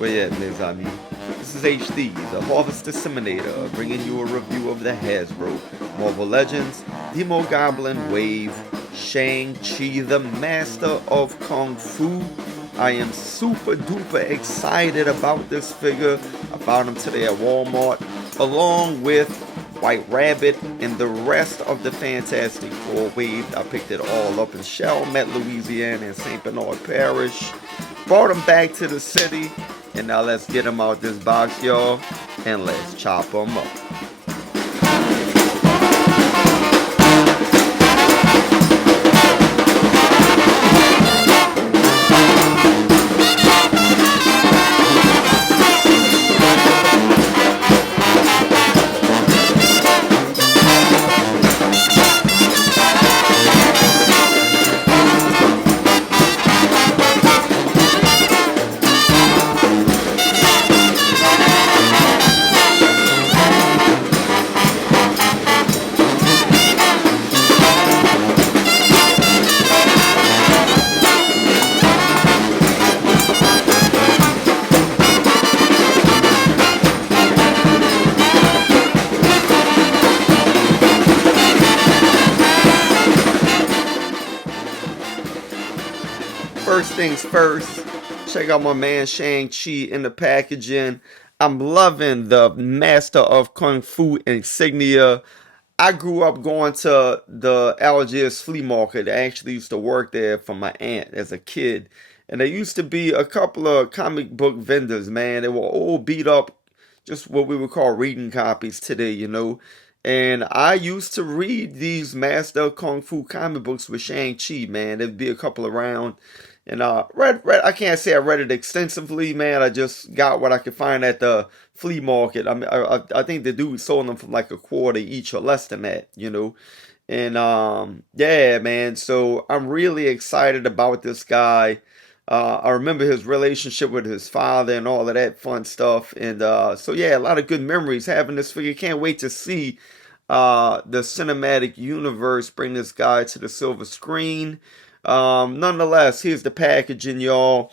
But yeah, mes amis, this is HD, the Harvest Disseminator, bringing you a review of the Hasbro Marvel Legends Demogoblin Wave Shang-Chi, the Master of Kung Fu. I am super duper excited about this figure. I found him today at Walmart, along with White Rabbit and the rest of the Fantastic Four wave. I picked it all up in Chalmette, Louisiana, and St. Bernard Parish. Brought him back to the city, and now let's get him out this box, y'all, and let's chop him up. First things first, check out my man Shang-Chi in the packaging. I'm loving the Master of Kung Fu insignia. I grew up going to the Algiers flea market. I actually used to work there for my aunt as a kid. And there used to be a couple of comic book vendors, man. They were all beat up, just what we would call reading copies today, you know. And I used to read these Master of Kung Fu comic books with Shang-Chi, man. There'd be a couple around. And read I can't say I read it extensively, man. I just got what I could find at the flea market. I mean, I think the dude sold them for like a quarter each or less than that, you know. And yeah, man. So I'm really excited about this guy. I remember his relationship with his father and all of that fun stuff. And so yeah, a lot of good memories having this figure. Can't wait to see the cinematic universe bring this guy to the silver screen. Nonetheless, here's the packaging, y'all.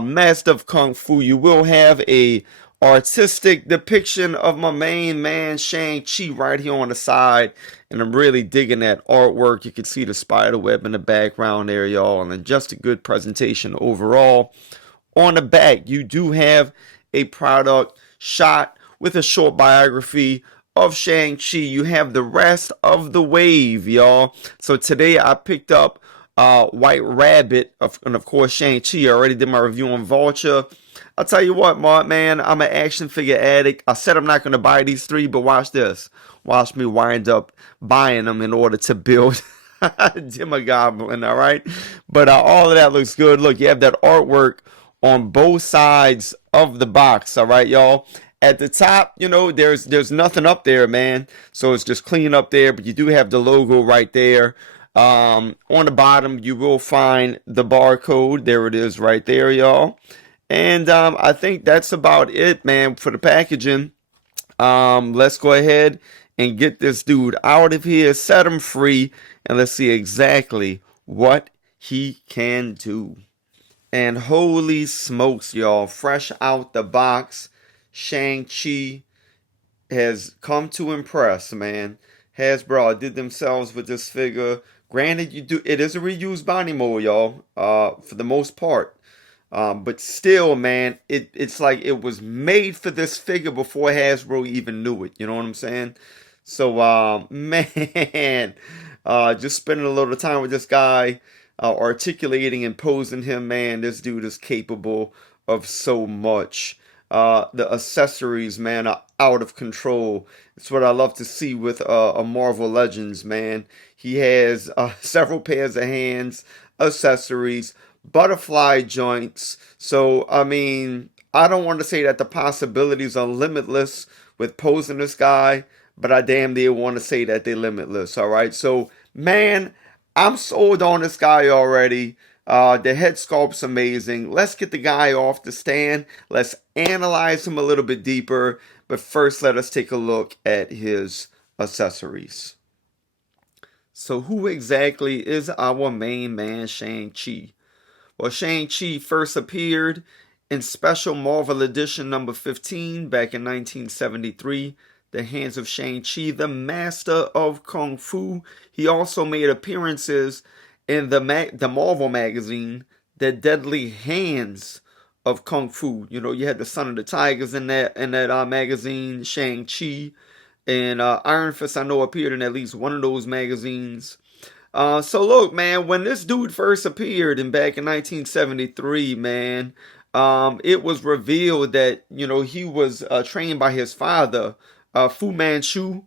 Master of Kung Fu. You will have a artistic depiction of my main man Shang-Chi right here on the side, and I'm really digging that artwork. You can see the spider web in the background there, y'all, and just a good presentation overall. On the back, you do have a product shot with a short biography of Shang-Chi. You have the rest of the wave, y'all. So today I picked up White Rabbit, and of course Shang-Chi. I already did my review on Vulture. I'll tell you what, man, I'm an action figure addict. I said I'm not going to buy these three, but watch this. Watch me wind up buying them in order to build Demogoblin, all right? But all of that looks good. Look, you have that artwork on both sides of the box, all right, y'all? At the top, you know, there's nothing up there, man. So it's just clean up there, but you do have the logo right there. On the bottom, you will find the barcode. There it is right there, y'all. And I think that's about it, man, for the packaging. Let's go ahead and get this dude out of here, set him free, and let's see exactly what he can do. And holy smokes, y'all, fresh out the box, Shang-Chi has come to impress, man. Hasbro did themselves with this figure. Granted, it is a reused body mold, y'all, for the most part. But still, man, it's like it was made for this figure before Hasbro even knew it. You know what I'm saying? So, man, just spending a little time with this guy, articulating and posing him, man, this dude is capable of so much. The accessories, man, are out of control. It's what I love to see with a Marvel Legends, man. He has several pairs of hands, accessories, butterfly joints. So, I mean, I don't want to say that the possibilities are limitless with posing this guy, but I damn near want to say that they're limitless, all right? So, man, I'm sold on this guy already. The head sculpt's amazing. Let's get the guy off the stand. Let's analyze him a little bit deeper. But first, let us take a look at his accessories. So who exactly is our main man, Shang-Chi? Well, Shang-Chi first appeared in special Marvel edition number 15 back in 1973, The Hands of Shang-Chi, the Master of Kung Fu. He also made appearances in the Marvel magazine, The Deadly Hands of Kung Fu. You know, you had the Son of the Tigers in that magazine, Shang-Chi, and Iron Fist, I know, appeared in at least one of those magazines. So look, man, when this dude first appeared back in 1973, man, it was revealed that, you know, he was trained by his father, Fu Manchu,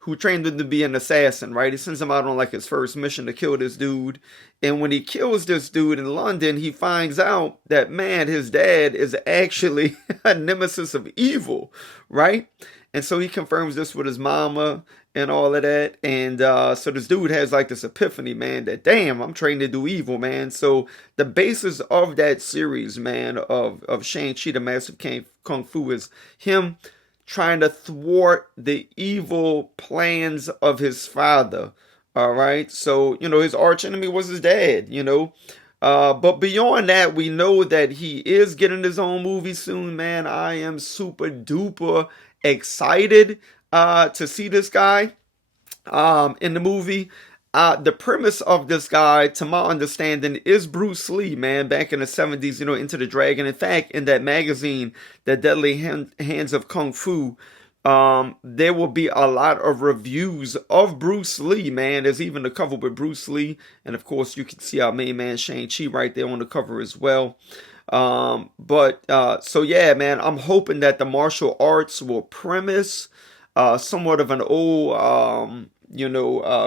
who trained him to be an assassin, right? He sends him out on like his first mission to kill this dude. And when he kills this dude in London, he finds out that, man, his dad is actually a nemesis of evil, right? And so he confirms this with his mama and all of that. And so this dude has like this epiphany, man, that damn, I'm trained to do evil, man. So the basis of that series, man, of Shang-Chi, the Master of Kung Fu, is him trying to thwart the evil plans of his father. All right. So, you know, his arch enemy was his dad, you know. But beyond that, we know that he is getting his own movie soon, man. I am super duper excited to see this guy in the movie. The premise of this guy, to my understanding, is Bruce Lee, man, back in the 70s, you know, Into the Dragon. In fact, in that magazine, The Deadly Hands of Kung Fu, there will be a lot of reviews of Bruce Lee, man. There's even a cover with Bruce Lee. And of course, you can see our main man, Shang-Chi, right there on the cover as well. So yeah, man, I'm hoping that the martial arts will premise somewhat of an old,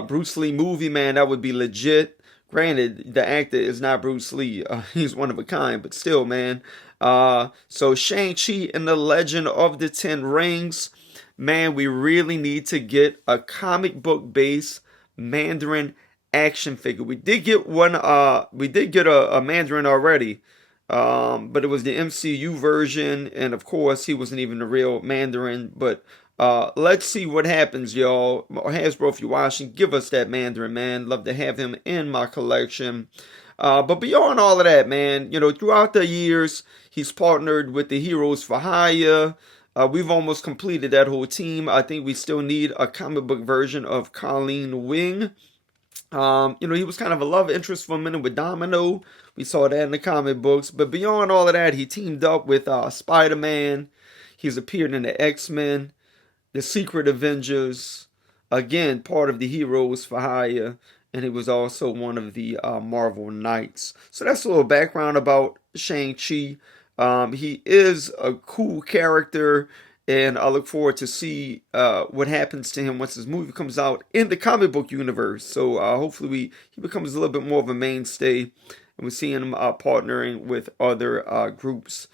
Bruce Lee movie, man. That would be legit. Granted, the actor is not Bruce Lee. He's one of a kind, but still, man. So Shang-Chi and the Legend of the Ten Rings, man, we really need to get a comic book based Mandarin action figure. We did get one, we did get a Mandarin already. But it was the MCU version, and of course he wasn't even the real Mandarin. But let's see what happens, y'all. Hasbro, if you're watching, give us that Mandarin, man. Love to have him in my collection. But beyond all of that, man, you know, throughout the years, he's partnered with the Heroes for Hire. We've almost completed that whole team. I think we still need a comic book version of Colleen Wing. He was kind of a love interest for a minute with Domino. We saw that in the comic books. But beyond all of that, he teamed up with Spider-Man. He's appeared in the X-Men, the Secret Avengers. Again, part of the Heroes for Hire. And he was also one of the Marvel Knights. So that's a little background about Shang-Chi. He is a cool character. And I look forward to see what happens to him once his movie comes out in the comic book universe. So hopefully he becomes a little bit more of a mainstay. And we're seeing him partnering with other groups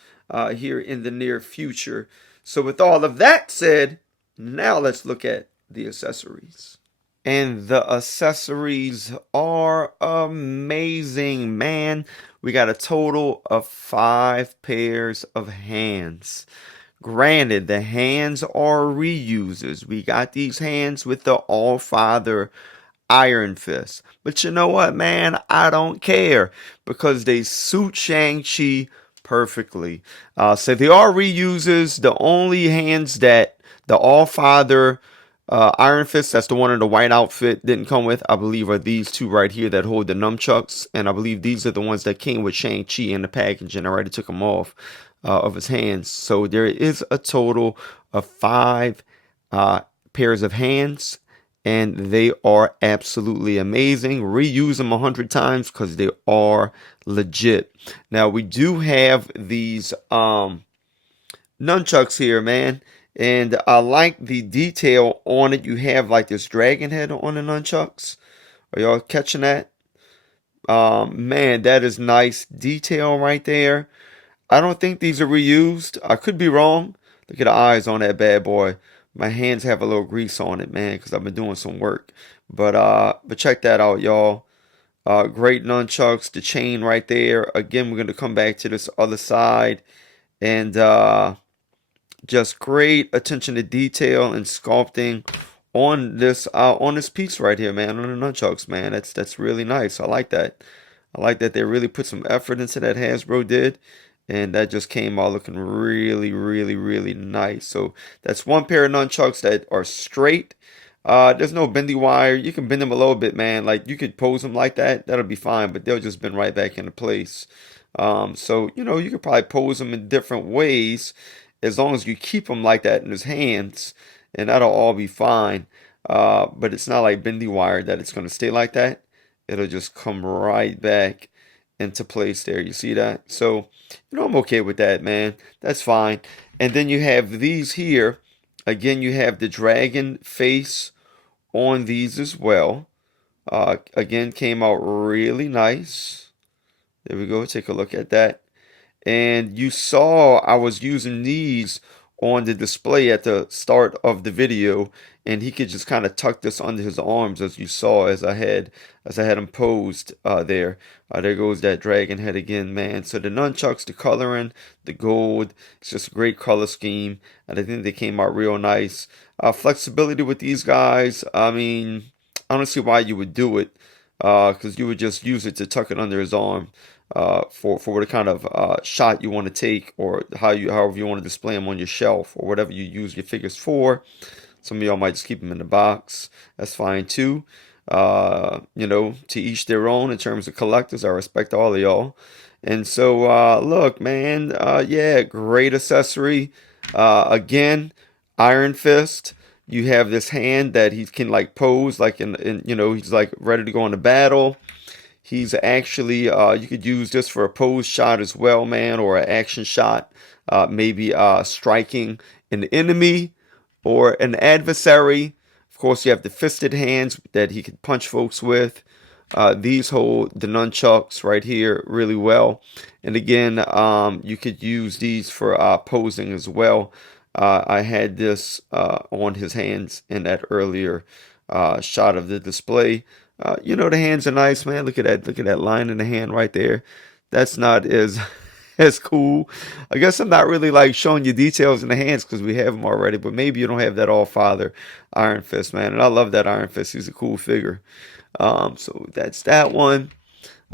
here in the near future. So with all of that said, now let's look at the accessories. And the accessories are amazing, man. We got a total of 5 pairs of hands. Granted, the hands are reusers. We got these hands with the All-Father Iron Fist. But you know what, man? I don't care because they suit Shang-Chi perfectly. So they are reusers. The only hands that the All-Father Iron Fist, that's the one in the white outfit, didn't come with, I believe, are these two right here that hold the nunchucks. And I believe these are the ones that came with Shang-Chi in the package, and I already took them off of his hands. So there is a total of 5 pairs of hands, and they are absolutely amazing. Reuse them 100 times because they are legit. Now we do have these nunchucks here, man, and I like the detail on it. You have like this dragon head on the nunchucks. Are y'all catching that? Man, that is nice detail right there. I don't think these are reused. I could be wrong. Look at the eyes on that bad boy. My hands have a little grease on it, man, because I've been doing some work. But check that out, y'all. Great nunchucks. The chain right there. Again, we're going to come back to this other side. And just great attention to detail and sculpting on this piece right here, man. On the nunchucks, man. That's really nice. I like that. I like that they really put some effort into that, Hasbro did. and that just came out looking really, really, really nice. So that's one pair of nunchucks that are straight. There's no bendy wire. You can bend them a little bit, man. Like you could pose them like that. That'll be fine, but they'll just bend right back into place. So you could probably pose them in different ways as long as you keep them like that in his hands, and that'll all be fine. But it's not like bendy wire that it's going to stay like that. It'll just come right back into place there. You see that? So, I'm okay with that, man. That's fine. And then you have these here. Again, you have the dragon face on these as well. Again, came out really nice. There we go. Take a look at that. And you saw I was using these on the display at the start of the video, and he could just kind of tuck this under his arms, as you saw as I had him posed there. There goes that dragon head again, man. So the nunchucks, the coloring, the gold, it's just a great color scheme, and I think they came out real nice. Flexibility with these guys, I mean, I don't see why you would do it, because you would just use it to tuck it under his arm for what kind of shot you want to take, or however you want to display them on your shelf, or whatever you use your figures for. Some of y'all might just keep them in the box. That's fine too. To each their own in terms of collectors. I respect all of y'all. And so, look, man, yeah, great accessory. Again, Iron Fist. You have this hand that he can like pose, like he's like ready to go into battle. He's actually, you could use this for a pose shot as well, man, or an action shot. Maybe striking an enemy or an adversary. Of course, you have the fisted hands that he could punch folks with. These hold the nunchucks right here really well. And again, you could use these for posing as well. I had this on his hands in that earlier shot of the display. The hands are nice, man. Look at that. Look at that line in the hand right there. That's not as as cool. I guess I'm not really like showing you details in the hands because we have them already, but maybe you don't have that All Father Iron Fist, man. And I love that Iron Fist. He's a cool figure. So that's that one.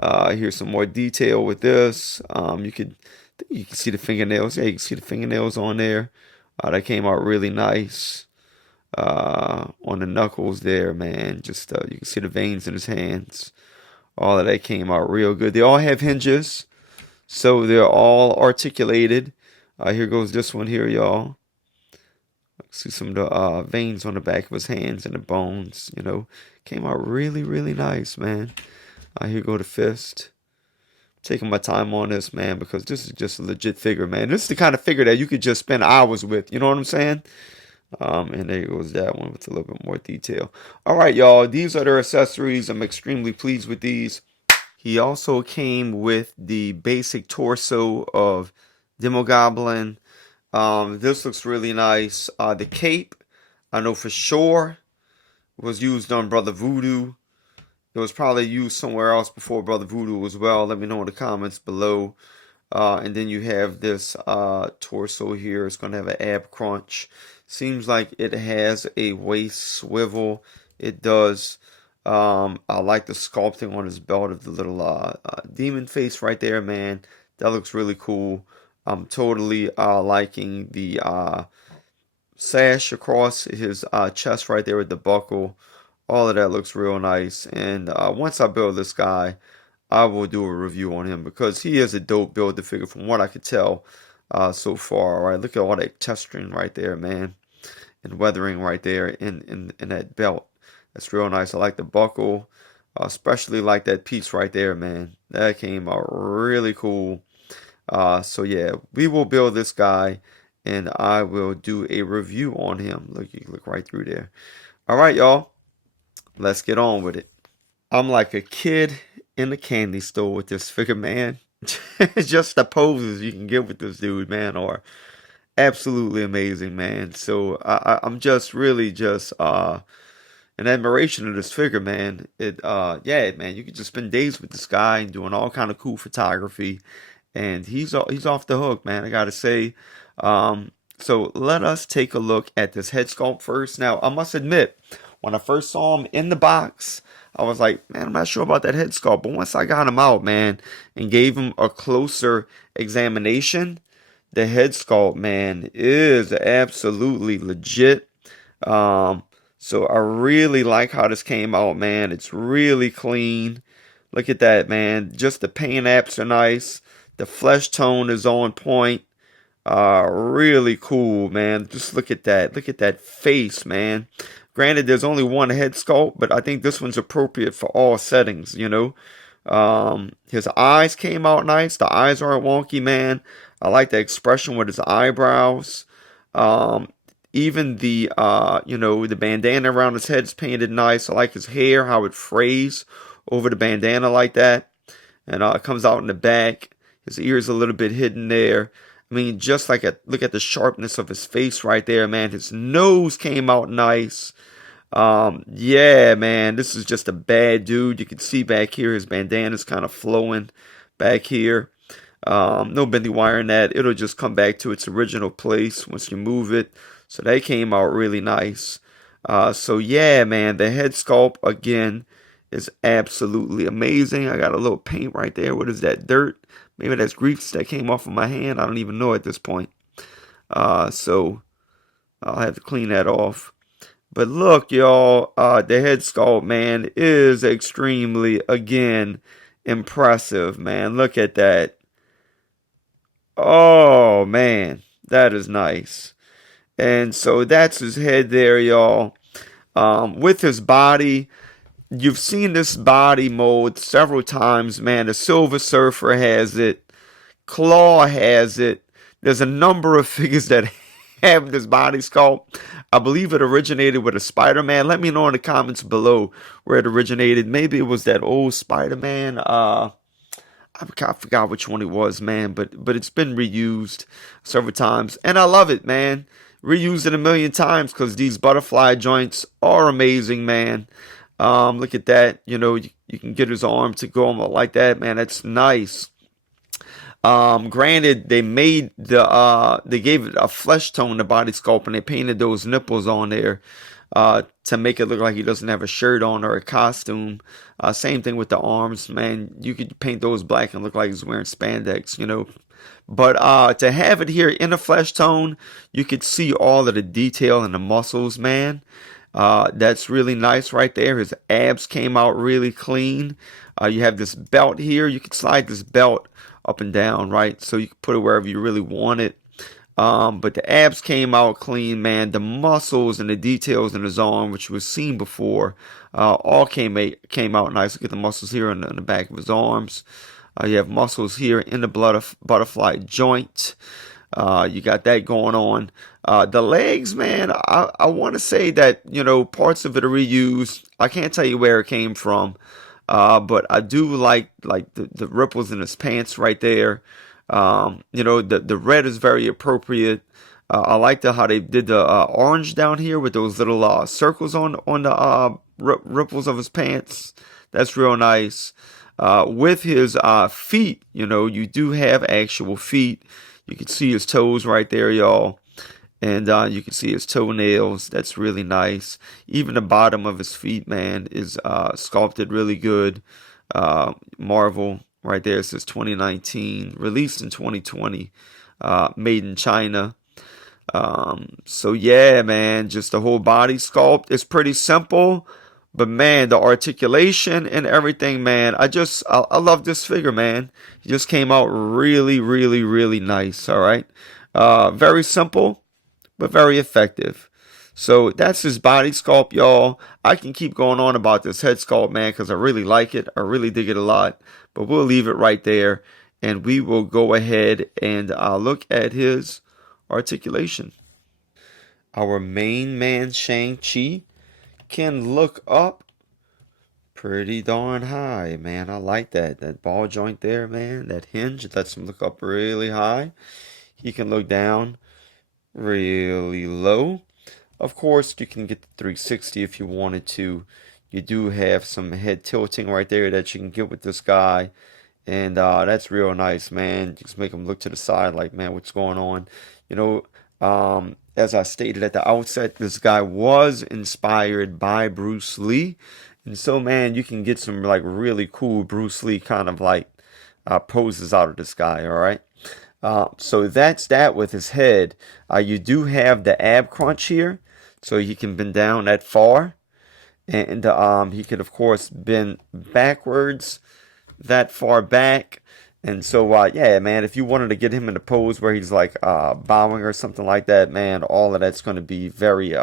Here's some more detail with this. You can see the fingernails. Yeah, you can see the fingernails on there. That came out really nice. On the knuckles there, man. Just you can see the veins in his hands. All of that came out real good. They all have hinges, so they're all articulated. Here goes this one here, y'all. See some of the veins on the back of his hands and the bones. Came out really, really nice, man. Here go the fist. Taking my time on this, man, because this is just a legit figure, man. This is the kind of figure that you could just spend hours with. You know what I'm saying? And there goes that one with a little bit more detail. All right, y'all. These are their accessories. I'm extremely pleased with these. He also came with the basic torso of Demogoblin. This looks really nice. The cape, I know for sure, was used on Brother Voodoo. It was probably used somewhere else before Brother Voodoo as well. Let me know in the comments below. And then you have this torso here. It's going to have an ab crunch. Seems like it has a waist swivel. It does. I like the sculpting on his belt of the little demon face right there, man. That looks really cool. I'm totally liking the sash across his chest right there with the buckle. All of that looks real nice. And once I build this guy, I will do a review on him because he is a dope build to figure from what I could tell so far. All right, look at all that texturing right there, man, and weathering right there in that belt. That's real nice. I like the buckle, especially like that piece right there, man. That came out really cool. So yeah, we will build this guy, and I will do a review on him. Look, you can look right through there. All right, y'all. Let's get on with it. I'm like a kid in the candy store with this figure, man. Just the poses you can get with this dude, man, are absolutely amazing, man. So I'm just really just in admiration of this figure, man. Yeah, man, you could just spend days with this guy and doing all kind of cool photography, and he's off the hook, man. I gotta say. So let us take a look at this head sculpt first. Now, I must admit, when I first saw him in the box, I was like, man, I'm not sure about that head sculpt. But once I got him out, man, and gave him a closer examination, the head sculpt, man, is absolutely legit. Um, so I really like how this came out, man. It's really clean. Look at that, man. Just the paint apps are nice. The flesh tone is on point. Really cool, man. Just look at that. Look at that face, man. Granted, there's only one head sculpt, but I think this one's appropriate for all settings, you know. His eyes came out nice. The eyes aren't wonky, man. I like the expression with his eyebrows. Um, Even the the bandana around his head is painted nice. I like his hair, how it frays over the bandana like that. And it comes out in the back. His ears a little bit hidden there. I mean, just like look at the sharpness of his face right there, man. His nose came out nice. Yeah, man, this is just a bad dude. You can see back here his bandana's kind of flowing back here. No bendy wire in that. It'll just come back to its original place once you move it. So they came out really nice. So yeah, man, the head sculpt again is absolutely amazing. I got a little paint right there. What is that? Dirt? Maybe that's grease that came off of my hand. I don't even know at this point. So I'll have to clean that off. But look, y'all, the head sculpt, man, is extremely, again, impressive, man. Look at that. Oh, man, that is nice. And so that's his head there, y'all. With his body, you've seen this body mold several times, man. The Silver Surfer has it. Claw has it. There's a number of figures that have this body sculpt. I believe it originated with a Spider-Man. Let me know in the comments below where it originated. Maybe it was that old Spider-Man. I forgot which one it was, man. But it's been reused several times, and I love it, man. Reused it a million times because these butterfly joints are amazing, man. Look at that. You can get his arm to go on like that, man. That's nice. Granted, they gave it a flesh tone to body sculpt, and they painted those nipples on there to make it look like he doesn't have a shirt on or a costume. Same thing with the arms, man. You could paint those black and look like he's wearing spandex, But to have it here in a flesh tone, you could see all of the detail in the muscles, man. That's really nice right there. His abs came out really clean. You have this belt here. You can slide this belt up and down, right? So you can put it wherever you really want it. But the abs came out clean, man. The muscles and the details in his arm, which was seen before, all came out nice. Look at the muscles here in the back of his arms. You have muscles here in the butterfly joint. You got that going on. The legs, man, I want to say that, parts of it are reused. I can't tell you where it came from. But I do like the ripples in his pants right there. The red is very appropriate. I like how they did the orange down here with those little circles on the ripples of his pants. That's real nice. With his feet, you do have actual feet. You can see his toes right there, y'all. And you can see his toenails. That's really nice. Even the bottom of his feet, man, is sculpted really good. Marvel right there. It says 2019. Released in 2020. Made in China. So yeah, man, just the whole body sculpt is pretty simple. But man, the articulation and everything, man, I love this figure, man. He just came out really, really, really nice. All right. Very simple, but very effective. So that's his body sculpt, y'all. I can keep going on about this head sculpt, man, because I really like it. I really dig it a lot. But we'll leave it right there, and we will go ahead and look at his articulation. Our main man, Shang-Chi, can look up pretty darn high, man. I like that. That ball joint there, man. That hinge lets him look up really high. He can look down really low. Of course, you can get the 360 if you wanted to. You do have some head tilting right there that you can get with this guy. And that's real nice, man. Just make him look to the side like, man, what's going on? As I stated at the outset, this guy was inspired by Bruce Lee. And so, man, you can get some like really cool Bruce Lee kind of like poses out of this guy, all right? So that's that with his head. You do have the ab crunch here, so he can bend down that far. And he could, of course, bend backwards that far back. And so, yeah, man, if you wanted to get him in a pose where he's like bowing or something like that, man, all of that's going to be very,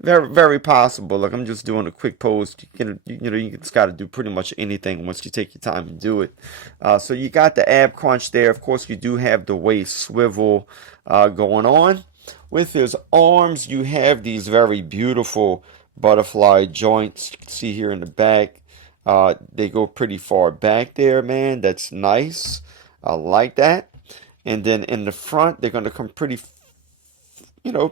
very possible. Like, I'm just doing a quick pose. You just got to do pretty much anything once you take your time and do it. So you got the ab crunch there. Of course, you do have the waist swivel going on. With his arms, you have these very beautiful butterfly joints. You can see here in the back. They go pretty far back there, man. That's nice. I like that. And then in the front, they're going to come pretty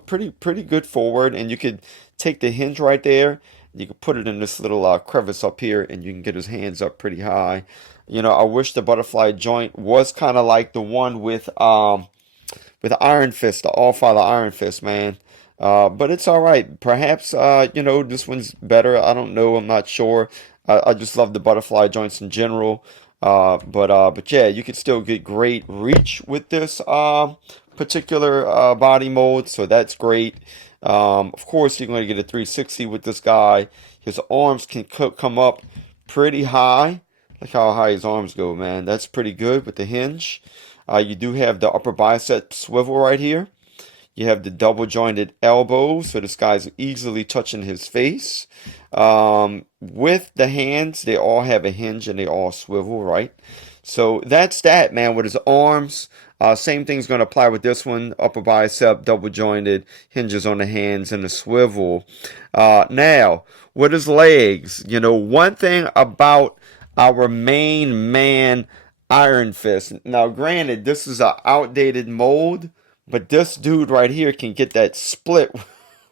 pretty good forward, and you could take the hinge right there. You can put it in this little crevice up here, and you can get his hands up pretty high. I wish the butterfly joint was kind of like the one with Iron Fist, the All-Father Iron Fist, man. But it's all right. Perhaps this one's better. I don't know. I'm not sure. I just love the butterfly joints in general. But yeah, you can still get great reach with this particular body mold, so that's great. Of course, you're going to get a 360 with this guy. His arms can come up pretty high. Look how high his arms go, man. That's pretty good with the hinge. You do have the upper bicep swivel right here. You have the double jointed elbows, so this guy's easily touching his face. With the hands, they all have a hinge and they all swivel, right? So that's that, man, with his arms. Same thing's going to apply with this one. Upper bicep, double jointed, hinges on the hands, and a swivel. Now, with his legs, one thing about our main man, Iron Fist. Now, granted, this is an outdated mold, but this dude right here can get that split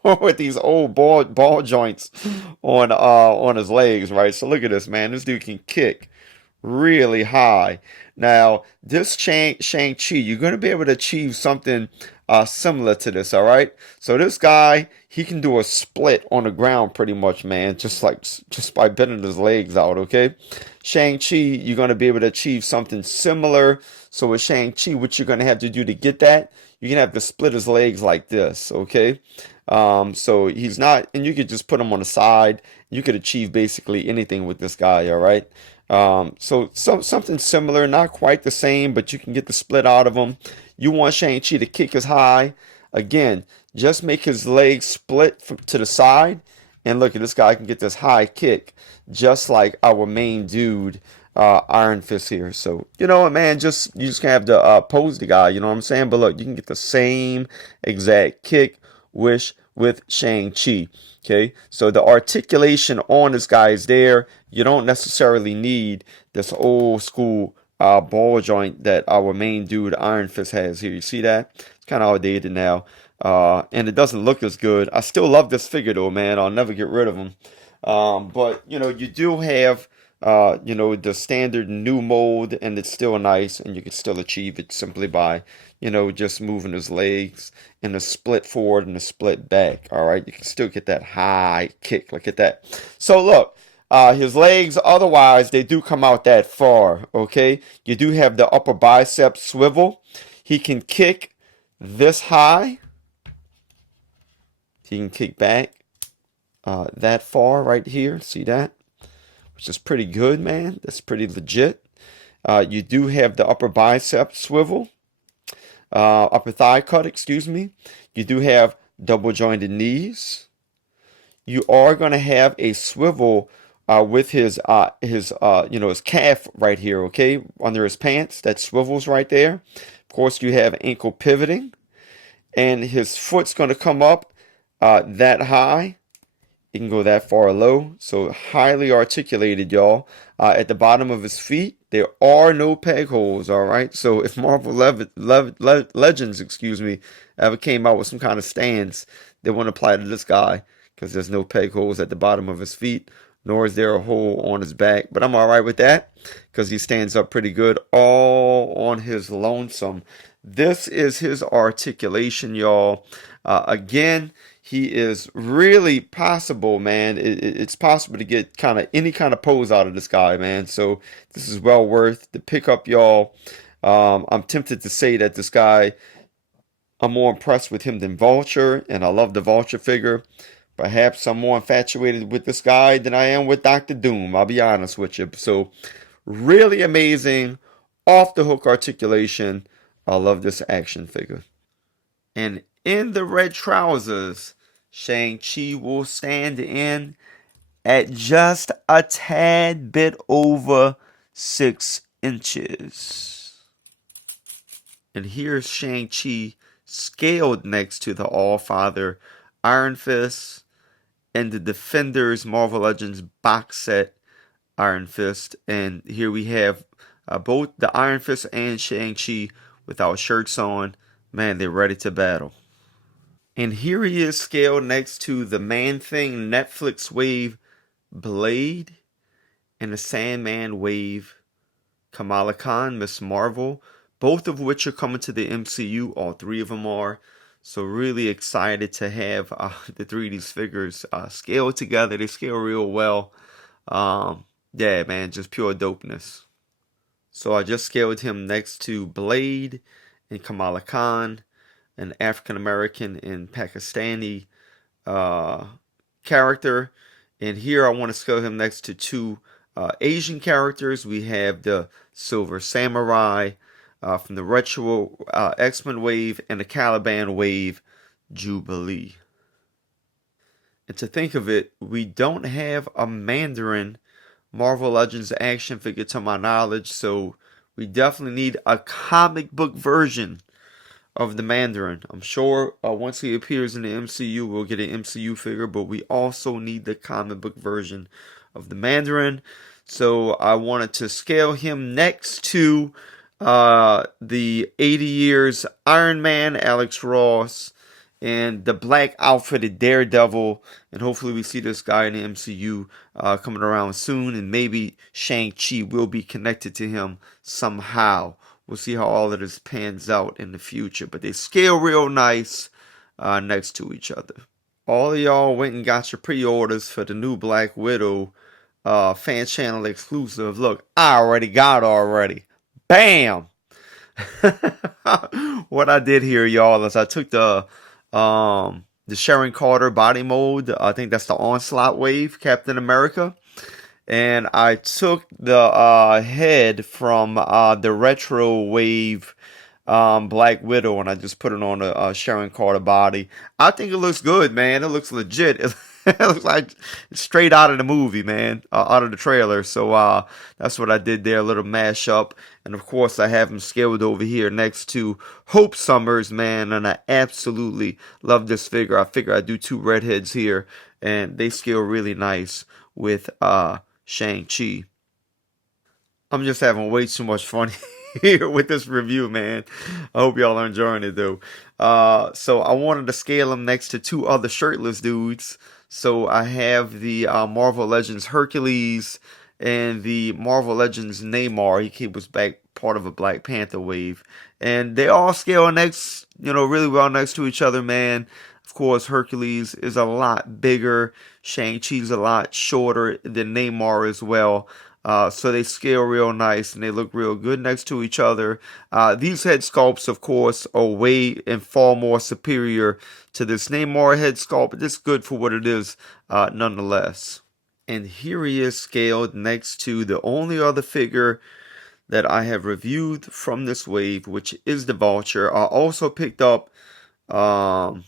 with these old ball joints on his legs, right? So look at this, man. This dude can kick really high. Now, this Shang-Chi, you're going to be able to achieve something similar to this, all right? So this guy, he can do a split on the ground pretty much, man, just by bending his legs out, okay? Shang-Chi, you're going to be able to achieve something similar. So with Shang-Chi, what you're going to have to do to get that, you're going to have to split his legs like this, okay? So he's not, and you could just put him on the side. You could achieve basically anything with this guy, all right? So something similar, not quite the same, but you can get the split out of him. You want Shang-Chi to kick as high. Again, just make his legs split to the side. And look at this guy can get this high kick, just like our main dude, Iron Fist here. So, you know what, man, you just gonna have to pose the guy, you know what I'm saying? But look, you can get the same exact kick with Shang-Chi. Okay, so the articulation on this guy is there. You don't necessarily need this old school ball joint that our main dude Iron Fist has here. You see that? It's kind of outdated now, and it doesn't look as good. I still love this figure though, man. I'll never get rid of him. But you do have the standard new mold, and it's still nice, and you can still achieve it simply by just moving his legs and a split forward and a split back. All right, you can still get that high kick. Look at that. So look, his legs, otherwise they do come out that far. Okay, you do have the upper bicep swivel. He can kick this high. He can kick back that far right here. See that? Which is pretty good, man. That's pretty legit. You do have the upper bicep swivel. Upper thigh cut, excuse me. You do have double jointed knees. You are going to have a swivel with his calf right here, okay, under his pants. That swivels right there. Of course, you have ankle pivoting, and his foot's going to come up that high. It can go that far low, so highly articulated, y'all. At the bottom of his feet, there are no peg holes, all right? So if Marvel Legends, ever came out with some kind of stands, they won't apply to this guy because there's no peg holes at the bottom of his feet nor is there a hole on his back. But I'm all right with that because he stands up pretty good all on his lonesome. This is his articulation, y'all. Again, he is really possible, man. It's possible to get kind of any kind of pose out of this guy, man. So this is well worth the pickup, y'all. I'm tempted to say that this guy, I'm more impressed with him than Vulture, and I love the Vulture figure. Perhaps I'm more infatuated with this guy than I am with Doctor Doom. I'll be honest with you. So really amazing, off the hook articulation. I love this action figure. And in the red trousers, Shang-Chi will stand in at just a tad bit over 6 inches. And here's Shang-Chi scaled next to the All-Father Iron Fist and the Defenders Marvel Legends box set Iron Fist. And here we have both the Iron Fist and Shang-Chi without shirts on. Man, they're ready to battle. And here he is scaled next to the Man-Thing Netflix Wave Blade and the Sandman Wave Kamala Khan, Miss Marvel, both of which are coming to the MCU. All three of them are. So really excited to have the three of these figures scaled together. They scale real well. Yeah, man, just pure dopeness. So I just scaled him next to Blade and Kamala Khan, an African American and Pakistani character. And here I want to scale him next to two Asian characters. We have the Silver Samurai from the Retro X-Men wave and the Caliban wave Jubilee. And to think of it, we don't have a Mandarin Marvel Legends action figure to my knowledge, so we definitely need a comic book version of the Mandarin. I'm sure once he appears in the MCU, we'll get an MCU figure, but we also need the comic book version of the Mandarin. So I wanted to scale him next to the 80 years Iron Man, Alex Ross, and the black outfitted Daredevil. And hopefully we see this guy in the MCU coming around soon, and maybe Shang-Chi will be connected to him somehow. We'll see how all of this pans out in the future. But they scale real nice next to each other. All of y'all went and got your pre-orders for the new Black Widow fan channel exclusive. Look, I already got it already. Bam! What I did here, y'all, is I took the Sharon Carter body mold. I think that's the Onslaught wave, Captain America. And I took the head from the Retro Wave Black Widow, and I just put it on a Sharon Carter body. I think it looks good, man. It looks legit. It looks like straight out of the movie, man, out of the trailer. So that's what I did there, a little mashup. And of course, I have him scaled over here next to Hope Summers, man. And I absolutely love this figure. I figure I do two redheads here, and they scale really nice with Shang-Chi. I'm just having way too much fun here with this review, man. I hope y'all are enjoying it, though. So I wanted to scale him next to two other shirtless dudes. So I have the Marvel Legends Hercules and the Marvel Legends Namor. He was back part of a Black Panther wave. And they all scale next, really well next to each other, man. Of course, Hercules is a lot bigger. Shang-Chi's a lot shorter than Namor as well. So they scale real nice and they look real good next to each other. These head sculpts, of course, are way and far more superior to this Namor head sculpt, but it's good for what it is nonetheless. And here he is scaled next to the only other figure that I have reviewed from this wave, which is the Vulture. I also picked up White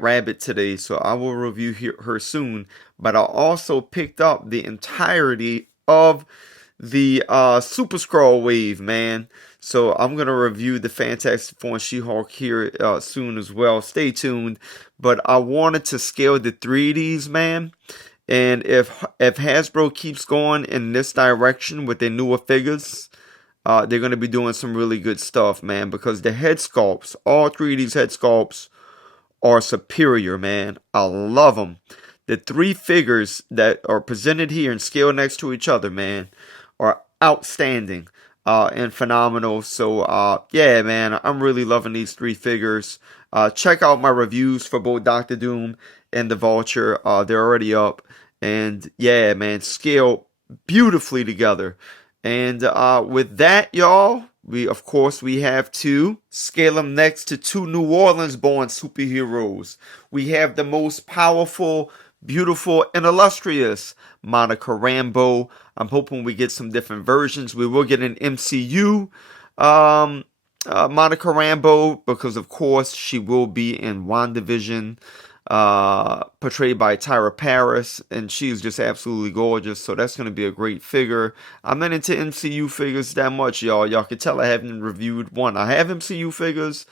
Rabbit today, so I will review her soon. But I also picked up the entirety of the Super Skrull wave, man. So I'm gonna review the Fantastic Four and She-Hulk here soon as well. Stay tuned. But I wanted to scale the 3Ds, man. And if Hasbro keeps going in this direction with their newer figures, they're gonna be doing some really good stuff, man. Because the head sculpts, all three of these head sculpts, are superior, man. I love them. the 3 figures that are presented here and scaled next to each other, man, are outstanding and phenomenal. So yeah, man, I'm really loving these 3 figures. Check out my reviews for both Doctor Doom and the Vulture. They're already up. And yeah, man, scale beautifully together. And with that, y'all, of course we have to scale them next to 2 New Orleans born superheroes. We have the most powerful, beautiful, and illustrious Monica Rambeau. I'm hoping we get some different versions. We will get an MCU Monica Rambeau, because of course she will be in WandaVision, portrayed by Tyra Paris, and she's just absolutely gorgeous. So that's going to be a great figure. I'm not into MCU figures that much, y'all. Y'all can tell I haven't reviewed one. I have MCU figures.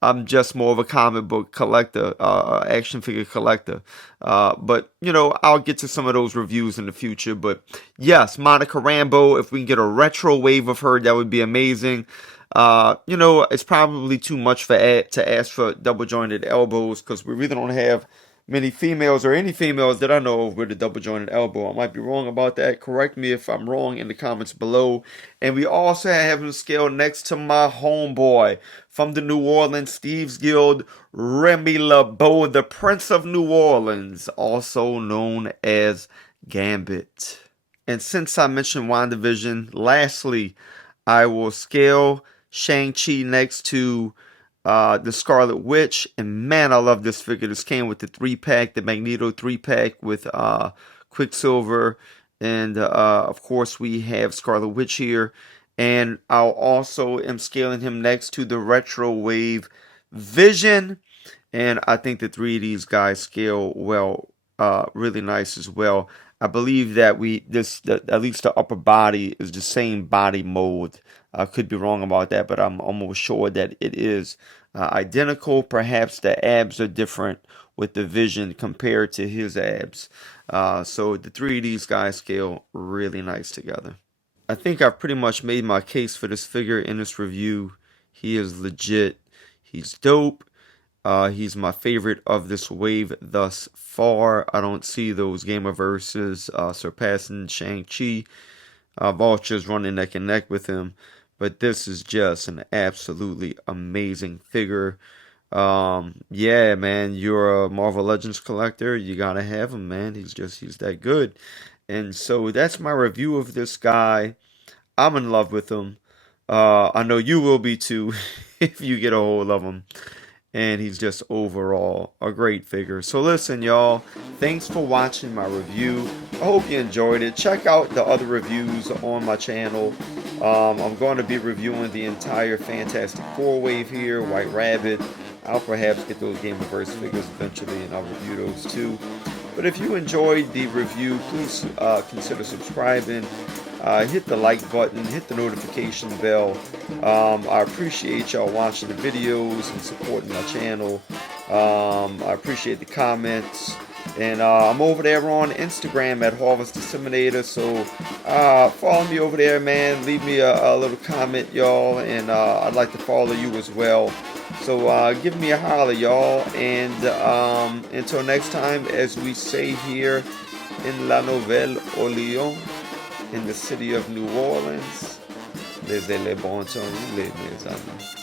I'm just more of a comic book collector, action figure collector. But, you know, I'll get to some of those reviews in the future. But yes, Monica Rambeau, if we can get a retro wave of her, that would be amazing. You know, it's probably too much to ask for double jointed elbows, because we really don't have many females, or any females that I know of, with a double jointed elbow. I might be wrong about that. Correct me if I'm wrong in the comments below. And we also have him scaled next to my homeboy from the New Orleans Thieves Guild, Remy LeBeau, the Prince of New Orleans, also known as Gambit. And since I mentioned WandaVision, lastly, I will scale Shang-Chi next to the Scarlet Witch. And man, I love this figure. This came with the 3-pack, the Magneto 3-pack with Quicksilver. And of course, we have Scarlet Witch here. And I'll also am scaling him next to the Retro Wave Vision. And I think the 3 of these guys scale well, really nice as well. I believe that at least the upper body is the same body mold. I could be wrong about that, but I'm almost sure that it is identical. Perhaps the abs are different with the Vision compared to his abs. So the 3 of these guys scale really nice together. I think I've pretty much made my case for this figure in this review. He is legit. He's dope. He's my favorite of this wave thus far. I don't see those Gamerverses surpassing Shang-Chi. Vulture's running neck and neck with him. But this is just an absolutely amazing figure. Yeah, man, you're a Marvel Legends collector. You gotta have him, man. He's that good. And so that's my review of this guy. I'm in love with him. I know you will be too if you get a hold of him. And he's just overall a great figure. So listen, y'all, thanks for watching my review. I hope you enjoyed it. Check out the other reviews on my channel. I'm going to be reviewing the entire Fantastic Four wave here, White Rabbit. I'll perhaps get those Gamerverse figures eventually, and I'll review those too. But if you enjoyed the review, please consider subscribing. Hit the like button, hit the notification bell. I appreciate y'all watching the videos and supporting my channel. I appreciate the comments. And I'm over there on Instagram at Harvest Disseminator. So follow me over there, man. Leave me a little comment, y'all. And I'd like to follow you as well. So give me a holler, y'all. And until next time, as we say here in La Nouvelle Orléans, in the city of New Orleans, laissez les bons temps rouler, mes amis.